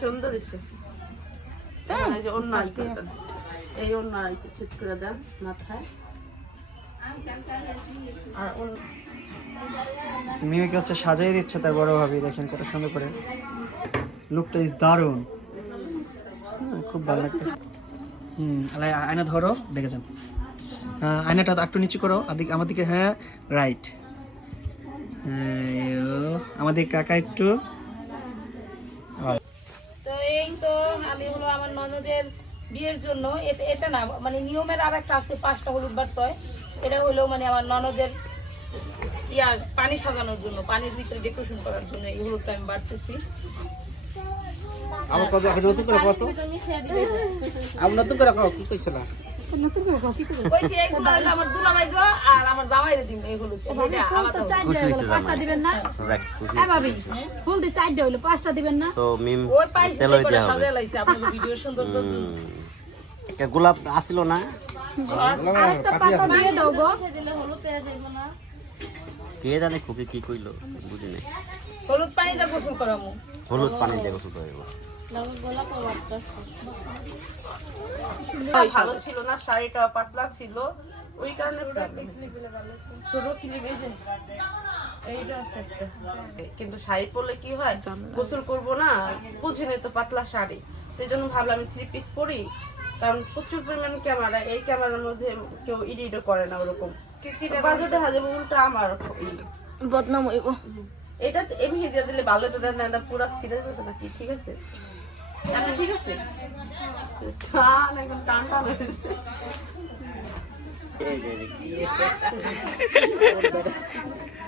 সুন্দর হয়েছে এই যে অন্য আই করে এই অন্য সেট করে দেন মাথায়। মিমিকে হচ্ছে সাজাই দিচ্ছে তার বড় ভাবি দেখেন কত সুন্দর করে। লুকটা ইজ দারুণ। খুব ভালো লাগতেছে। হুম আলাই আয়না ধরো দেখেছেন? আয়নাটা একটু নিচু করো আমার দিকে হ্যাঁ রাইট আমাদের কাকা একটু তো আমি হলো আমার ননদের বিয়ের জন্য এটা এটা না মানে নিয়মের আর একটা আছে পাঁচটা হলুদ বার হয়। এটা হলো মানে আমার ননদের ইয়ার পানি সাজানোর জন্য পানির ভিতরে ডেকোরেশন করার জন্য এই হলুদটা আমি বাড়তেছি আমার কত নতুন করে কত আমি নতুন করে কত কি কইছ গোলাপ আসিল না কে জানে খুকি কি কইলো বুঝি নাই হলুদ করামু হলুদ পানি দিয়ে গোসল করব। ভালো ছিল না শাড়িটা পাতলা ছিল। ওই কারণে ছোট। কিন্তু শাড়ি পরলে কি হয়? গোসল করব না বুঝিনি তো পাতলা শাড়ি। সেই জন্য ভাবলাম আমি থ্রি পিস পরি কারণ প্রচুর পরিমাণ ক্যামেরা এই ক্যামেরার মধ্যে কেউ এডিটও করে না ওরকম। উল্টা আমার বদনাম হইব। এটা তো এমনি দিয়ে দিলে ভালো তো দেন না পুরো ছিঁড়ে যাবে নাকি? ঠিক আছে? এখন ঠিক আছে। টান একদম টান টান হয়েছে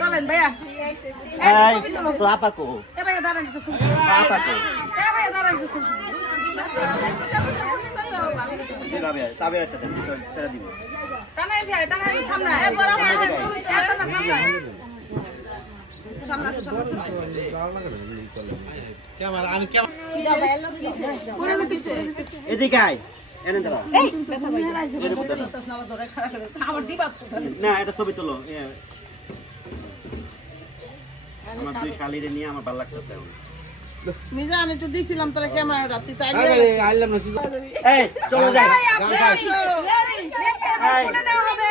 চলেন ভাইয়া। এই আপা কো এ ভাইয়া দাঁড়ান একটু শুনুন। আপা কো এ ভাইয়া দাঁড়ান একটু শুনুন। যাবে যাবে সাথে ছেড়ে দিব টানাই দিয়ে টানাই সামনে এ বড় ভাই, এ সামনে আয়। এদিকে আয়। এনে দাঁড়া আমার দিবা কোথায়? না এটা ছবি তোলো। আমার দুই শালিরে নিয়ে আমার ভালো লাগতেছে এখন। মিজান একটু দিছিলাম তোরা ক্যামেরাটা তুই তাই এই চলো যাই এই, তুলে দেওয়া হবে।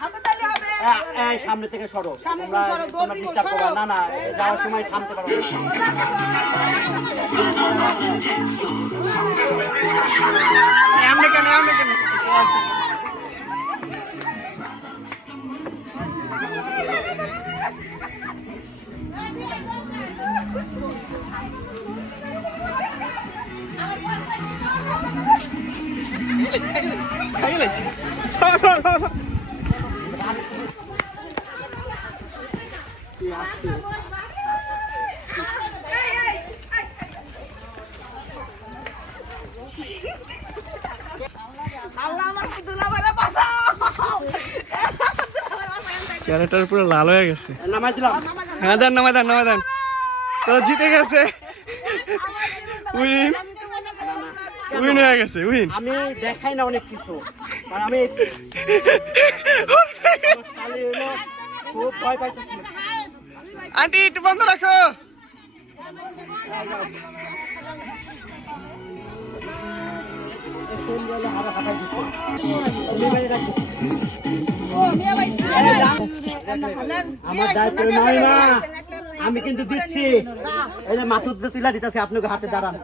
হাতে তালি হবে। এই সামনে থেকে সরো সামনে তোমরা disturb করবা। না না যাওয়ার সময় থামতে পারো না। এমনি কেন এমনি কেন চেহারাটার পুরো লাল হয়ে গেছে। হ্যাঁ দেন নামাই দেন নামাই দেন তো জিতে গেছে। উইন। উইন হয়ে গেছে উইন। আমি দেখাই না অনেক কিছু। আমি খুব ভয় পাইতেছি আন্টি একটু বন্ধ রাখো। আমার দায়িত্ব নাই না। আমি কিন্তু দিচ্ছি। এই যে মাসুদ যে তুলা দিতেছে আপনাকে হাতে দাঁড়ান।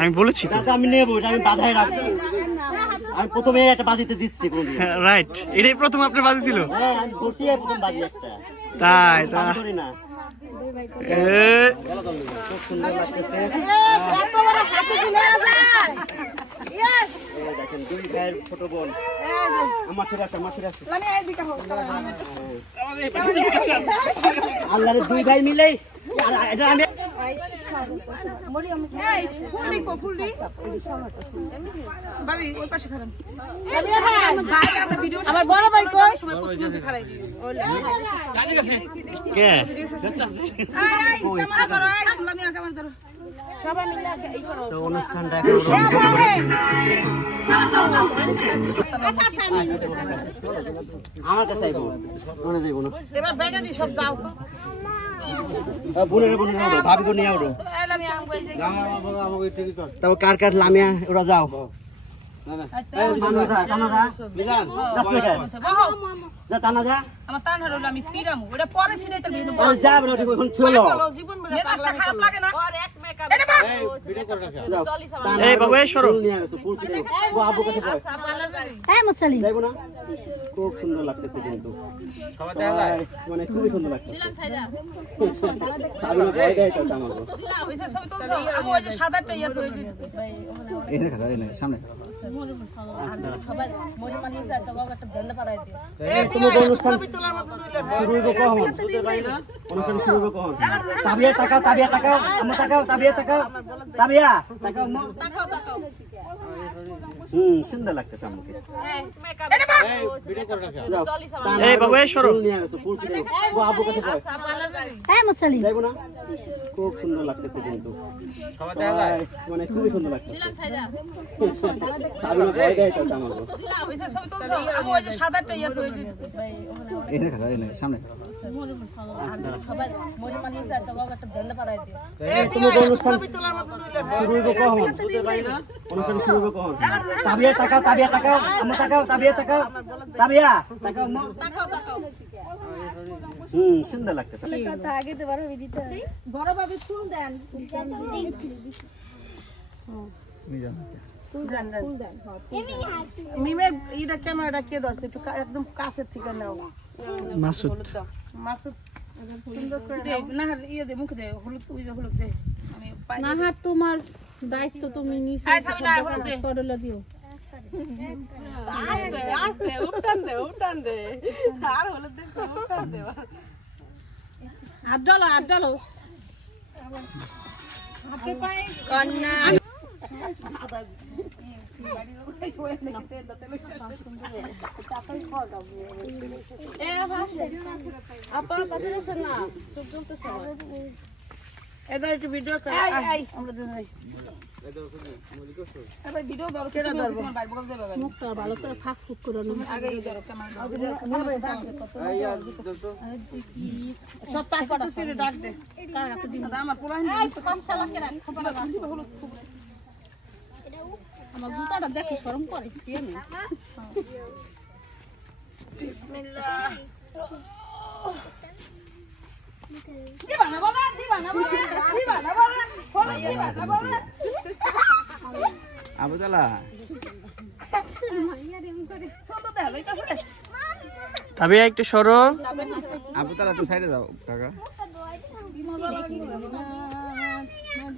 আমি বলেছি তো। আমি নেব এটা আমি বাধাই রাখব। আমি প্রথমে একটা বাজিতে দিচ্ছি রাইট এটাই প্রথম আপনার বাজি ছিল? হ্যাঁ আমি প্রথম বাজি একটা তাই তা আমি করি না। দেখেন দুই ভাইয়ের ছোট বোন। আছে আছে আল্লাহর দুই ভাই মিলেই আর এটা আমি আমার বড় ভাই কই? কে? তো অনুষ্ঠানটা আমার কাছে আইবো। মনে যাইবো না। এবার ব্যাটারি সব দাও তো তারপর কার কার লামিয়া ওরা যাও খুব সুন্দর লাগতেছে কিন্তু। মানে খুবই সুন্দর লাগতেছে। আমি তাবিয়া তাকাও তাবিয়া তাকাও। আম্মা তাকাও তাবিয়া তাকাও তাবিয়া তাকাও হুম সুন্দর লাগতেছে আমাকে এই বাবু, এই সরো। ফুল নিয়ে গেছে, ও আবু কাছে বয় হ্যাঁ মুসালি যাইবো না? খুব সুন্দর লাগতেছে কিন্তু। মানে খুবই সুন্দর লাগতেছে। আমি ভয় দেয় তো আমাকে ওইসব ছবি তুলছো আমি ওই যে সাদাটা ইয়াছে ওই যে এই তোমার অনুষ্ঠান তাবিয়া তাকাও তাবিয়া তাকাও আম্মা তাকাও তাবিয়া তাকাও তাবিয়া তাকাও হুম সুন্দর লাগতেছে মিমের ইটা ক্যামেরাটা কে ধরছে? একটু কা- একদম কাছের থেকে নাও। মাসুদ। মাসুদ দে, না ইয়ে দে মুখে দে হলুদ ওই যে হলুদ দে। আমি না হাত তোমার দায়িত্ব তুমি নিছো হলুদ দে। করলে দিও। আস্তে আস্তে উঠান দে উঠান দে। আর হলো দে উঠান দে। হাত ডালো হাত ডালো কন্যা। এদার একটু ভিডিও কর। আমরা দুজন আই। ভিডিও কেডা মুখটা ভালো করে ফাঁক ফুক করে আগে এই সব ডাক দে আমার পুরা পাঁচ সাল আগে খবর আছে হলুদ আমার জুতাটা দেখে শরম করে কি আমি দিবা না বলা দিবা না বলা দিবা না বলা। হলুদ দিবা না বলা আবুদালা সুন্দর দেখা একটু সরো। আবুদালা একটু সাইডে যাও কাকা দেখি সুন্দর করে দে আয় তোর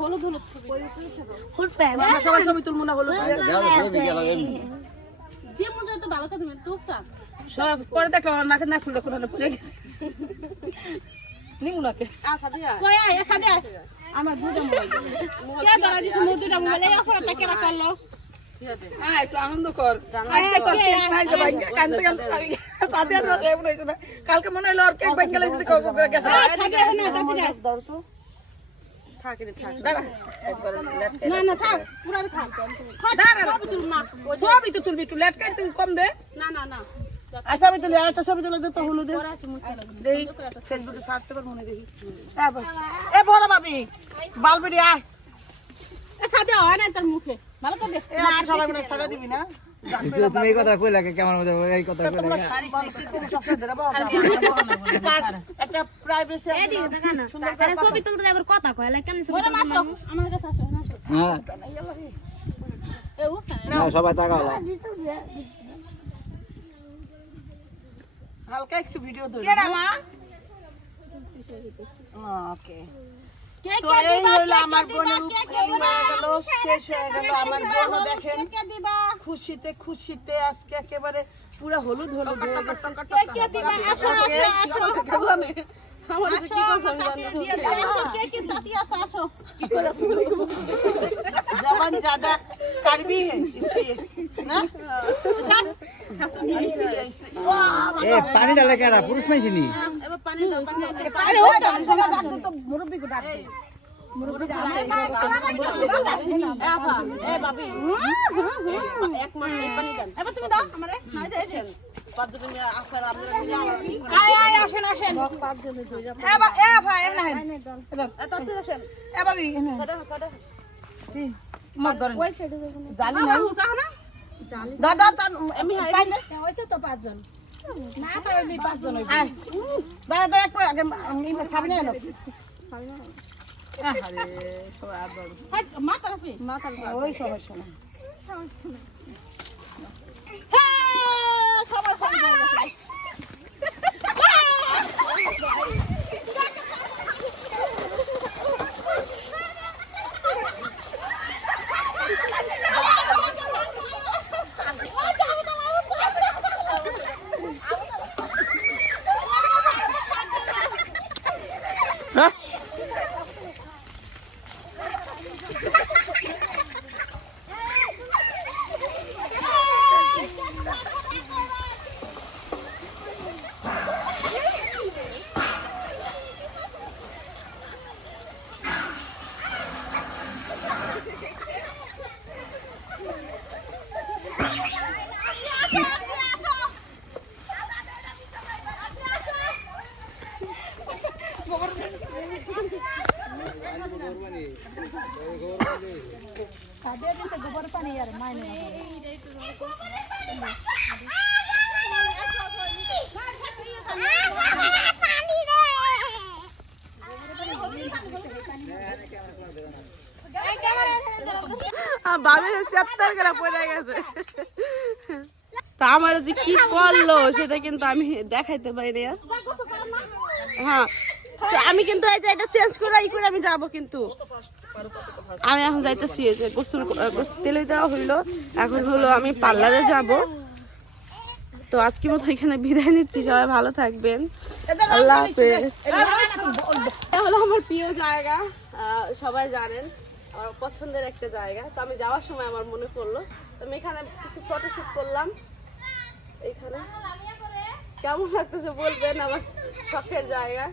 দে দে আর সুন্দর করে দে, আমি সুন্দর করে দিই। আমি তোর মতো না আয়। আমরা সবাই ছবি তুলবো না হলো দিয়ে মজা তো ভালো করে টুকটা সব পরে দেখলাম আমার নাকে না খুললে পড়ে গেছে। নিমুনাকে। আয়। এখানে আমার দুটো মোবাইল। কে ধরা দিছে মোর দুটো মোবাইল? এই অফারটা করল? কালকে মনে হলো আর কেক ভাঙ গেলে যদি কো করে গেছে দাঁড়া। একবার লেট না না থাক পুরা থাক। দাঁড়া সবই তো তুলবি একটু ছবি তুলি আর একটা ছবি তুলে দে তো দেখি ফেসবুকে ছাড়তে পারব দেখি এ বড় ভাবি বালবেরি আয়। সাদে হয় না তোর মুখে। ভালো করে দে সবাই মনে দিবি না? তুমি এই কথা কই লাগে? কেমন মধ্যে এই কথা একটা প্রাইভেসি আরে ছবি তুলতে আবার কথা কয় লাইক ছবি ওরে মাসো আমার কাছে আসো আসো। হ্যাঁ। না। সবাই তাকাও হালকা একটু ভিডিও ধরি মা? ওকে আমার গেল শেষ হয়ে গেল আমার বোন দেখেন। খুশিতে খুশিতে আজকে একেবারে পুরো হলুদ হলুদ হয়ে গেছে কে কে দিবা আসো আসো আসো আমার আসো আমার চাচি দিয়ে দে আসো কে কে চাচি আসো আসো जवान ज्यादा करबी है इसलिए ना इसलिए इसलिए এ পানি ডালে কেডা পুরুষ মাইছিনি এবার পানি দাও পানি দাও আরে ও ডাক ডাক দাদা তান এমি তো পাঁচজন দাদা দাদা আমি খাবি না এলো হাই মাথা রাখবি মাথা ওই সমস্যা শোনা হ্যাঁ সবার খাই করে পড়ে গেছে। তা আমার যে কি সেটা কিন্তু আমি দেখাইতে হ্যাঁ। তো আমি কিন্তু এই যে এটা চেঞ্জ করে, ই করে আমি যাব কিন্তু। আমি এখন যাইতেছি যে গোসল তেলে দেওয়া হইল। এখন হলো আমি পার্লারে যাব। তো আজকে মতো এখানে বিদায় নিচ্ছি, সবাই ভালো থাকবেন। আল্লাহ হাফেজ। হলো আমার প্রিয় জায়গা সবাই জানেন। আমার পছন্দের একটা জায়গা। তো আমি যাওয়ার সময় আমার মনে পড়ল। তো আমি এখানে কিছু ফটোশ্যুট করলাম। এখানে। কেমন লাগতেছে বলবেন আমার শখের জায়গা?